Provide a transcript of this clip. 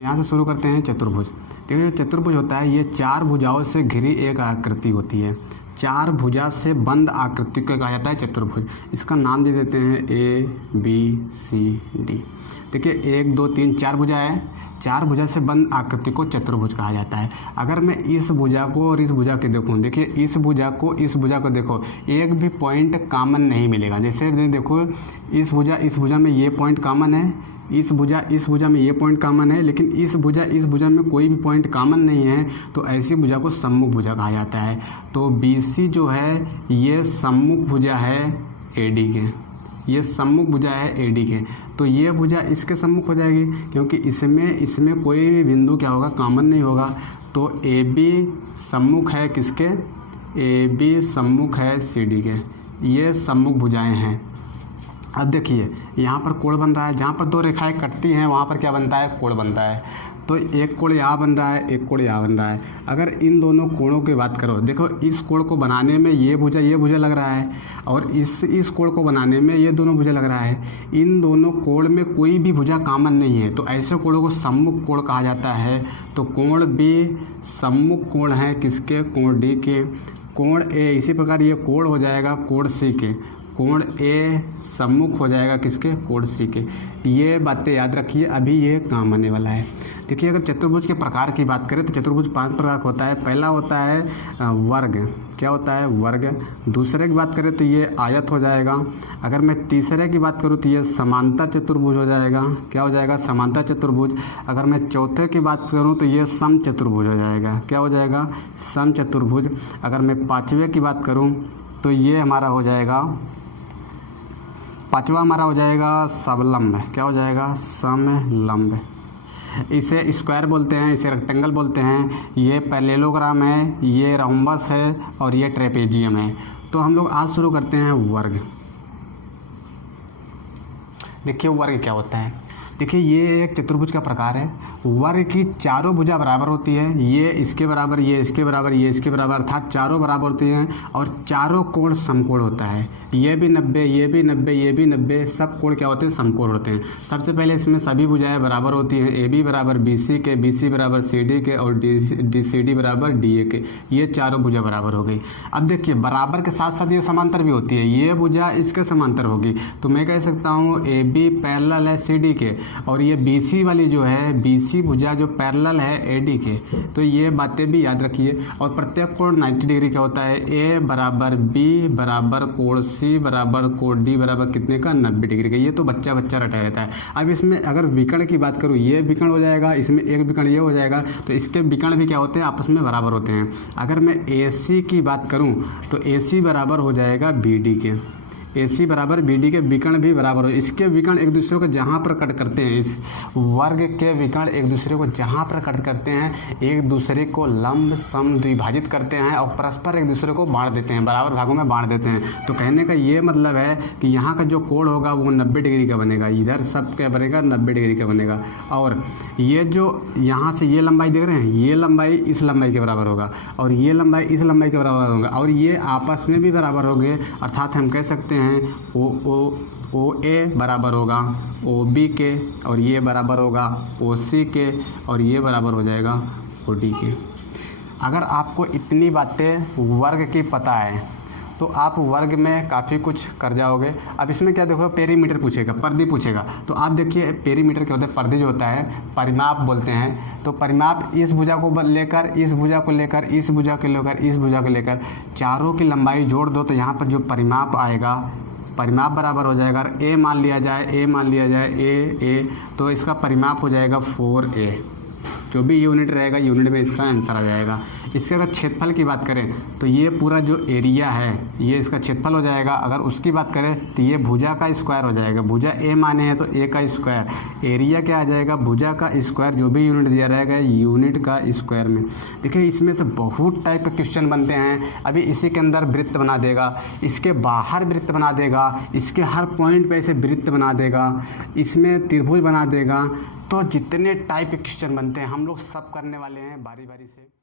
यहाँ से शुरू करते हैं चतुर्भुज। देखिए चतुर्भुज होता है, ये चार भुजाओं से घिरी एक आकृति होती है। चार भुजा से बंद आकृति को कहा जाता है चतुर्भुज। इसका नाम दे देते हैं ABCD। देखिए 1 2 3 4 भुजा है। चार भुजा से बंद आकृति को चतुर्भुज कहा जाता है। अगर मैं इस भुजा को और इस भुजा के देखूँ, देखिए इस भुजा को इस भुजा को देखो, एक भी पॉइंट कॉमन नहीं मिलेगा। जैसे देखो इस भुजा में ये पॉइंट कॉमन है, इस भुजा में ये पॉइंट कॉमन है, लेकिन इस भुजा में कोई भी पॉइंट कॉमन नहीं है, तो ऐसी भुजा को सम्मुख भुजा कहा जाता है। तो BC जो है ये सम्मुख भुजा है AD के, ये सम्मुख भुजा है AD के। तो ये भुजा इसके सम्मुख हो जाएगी, क्योंकि इसमें कोई भी बिंदु क्या होगा, कॉमन नहीं होगा। तो AB सम्मुख है किसके, AB सम्मुख है CD के। ये सम्मुख भुजाएं हैं। अब देखिए यहाँ पर कोण बन रहा है, जहाँ पर दो रेखाएं कटती हैं वहाँ पर क्या बनता है, कोण बनता है। तो एक कोण यहाँ बन रहा है, एक कोण यहाँ बन रहा है। अगर इन दोनों कोणों की बात करो, देखो इस कोण को बनाने में ये भुजा लग रहा है, और इस कोण को बनाने में ये दोनों भुजा लग रहा है। इन दोनों कोण में कोई भी भुजा कॉमन नहीं है, तो ऐसे कोणों को सम्मुख कोण कहा जाता है। तो कोण B सम्मुख कोण है किसके, कोण D के। कोण A इसी प्रकार ये कोण हो जाएगा कोण C के। कोण A सम्मुख हो जाएगा किसके, कोण C के। ये बातें याद रखिए, अभी ये काम आने वाला है। देखिए अगर चतुर्भुज के प्रकार की बात करें तो चतुर्भुज 5 प्रकार का होता है। पहला होता है वर्ग, क्या होता है, वर्ग। दूसरे की बात करें तो ये आयत हो जाएगा। अगर मैं तीसरे की बात करूँ तो ये समांतर चतुर्भुज हो जाएगा, क्या हो जाएगा, समांतर चतुर्भुज। अगर मैं चौथे की बात करूँ तो ये सम चतुर्भुज हो जाएगा, क्या हो जाएगा, सम चतुर्भुज। अगर मैं पाँचवें की बात करूँ तो ये हमारा हो जाएगा, पाँचवा हमारा हो जाएगा समलंब, क्या हो जाएगा, समलंब। इसे स्क्वायर बोलते हैं, इसे रेक्टेंगल बोलते हैं। ये पैरेललोग्राम है, ये रोम्बस है, और ये ट्रेपेजियम है। तो हम लोग आज शुरू करते हैं वर्ग। देखिए वर्ग क्या होता है। देखिए ये एक चतुर्भुज का प्रकार है। वर्ग की चारों भुजा बराबर होती है, ये इसके बराबर, ये इसके बराबर, ये इसके बराबर, अर्थात चारों बराबर होती हैं, और चारों कोण समकोण होता है। ये भी 90, ये भी 90, ये भी 90, सब कोण क्या होते हैं, समकोण होते हैं। सबसे पहले इसमें सभी भुजाएं बराबर होती हैं। AB बराबर BC के, BC बराबर CD के, और CD बराबर DA के। ये चारों भुजा बराबर हो गई। अब देखिए बराबर के साथ साथ ये समांतर भी होती है। ये भुजा इसके समांतर होगी, तो मैं कह सकता हूँ AB पैरेलल है CD के, और ये BC वाली जो है, BC भुजा जो पैरेलल है AD के। तो ये बातें भी याद रखिए। और प्रत्येक कोण 90 डिग्री का होता है। A बराबर B बराबर कोण C बराबर कोण D बराबर कितने का, 90 डिग्री का। ये तो बच्चा रटा रहता है। अब इसमें अगर विकर्ण की बात करूँ, ये विकर्ण हो जाएगा, इसमें एक विकर्ण ये हो जाएगा, तो इसके विकर्ण भी क्या होते हैं, आपस में बराबर होते हैं। अगर मैं AC की बात करूँ तो AC बराबर हो जाएगा BD के। AC बराबर BD के विकर्ण भी बराबर हो। इसके विकर्ण एक दूसरे को जहाँ पर कट करते हैं, इस वर्ग के विकर्ण एक दूसरे को जहाँ पर कट करते हैं, एक दूसरे को लंब सम द्विभाजित करते हैं, और परस्पर एक दूसरे को बांट देते हैं, बराबर भागों में बांट देते हैं। तो कहने का ये मतलब है कि यहाँ का जो कोण होगा वो 90 डिग्री का बनेगा, इधर सब क्या बनेगा, 90 डिग्री का बनेगा। और ये जो यहाँ से ये लंबाई देख रहे हैं, ये लंबाई इस लंबाई के बराबर होगा, और ये लंबाई इस लंबाई के बराबर होगा, और ये आपस में भी बराबर होंगे। अर्थात हम कह सकते हैं OA बराबर होगा OB के, और ये बराबर होगा OC के, और ये बराबर हो जाएगा OD के। अगर आपको इतनी बातें वर्ग की पता है तो आप वर्ग में काफ़ी कुछ कर जाओगे। अब इसमें क्या देखो, पेरीमीटर पूछेगा, परिधि पूछेगा। तो आप देखिए पेरीमीटर क्या होता है, परिधि जो होता है, परिमाप बोलते हैं। तो परिमाप इस भुजा को लेकर, इस भुजा को लेकर, इस भुजा को लेकर, इस भुजा को लेकर, चारों की लंबाई जोड़ दो, तो यहाँ पर जो परिमाप आएगा, परिमाप बराबर हो जाएगा। अगर A मान लिया जाए A, तो इसका परिमाप हो जाएगा 4A। जो भी यूनिट रहेगा, यूनिट में इसका आंसर आ जाएगा। इसके अगर क्षेत्रफल की बात करें तो ये पूरा जो एरिया है, ये इसका क्षेत्रफल हो जाएगा। अगर उसकी बात करें तो ये भुजा का स्क्वायर हो जाएगा। भुजा A माने हैं तो A का स्क्वायर। एरिया क्या आ जाएगा, भुजा का स्क्वायर, जो भी यूनिट दिया रहेगा यूनिट का स्क्वायर में। देखिए इसमें से बहुत टाइप के क्वेश्चन बनते हैं। अभी इसी के अंदर वृत्त बना देगा, इसके बाहर वृत्त बना देगा, इसके हर पॉइंट पे ऐसे वृत्त बना देगा, इसमें त्रिभुज बना देगा। तो जितने टाइप के क्वेश्चन बनते हैं हम लोग सब करने वाले हैं बारी बारी से।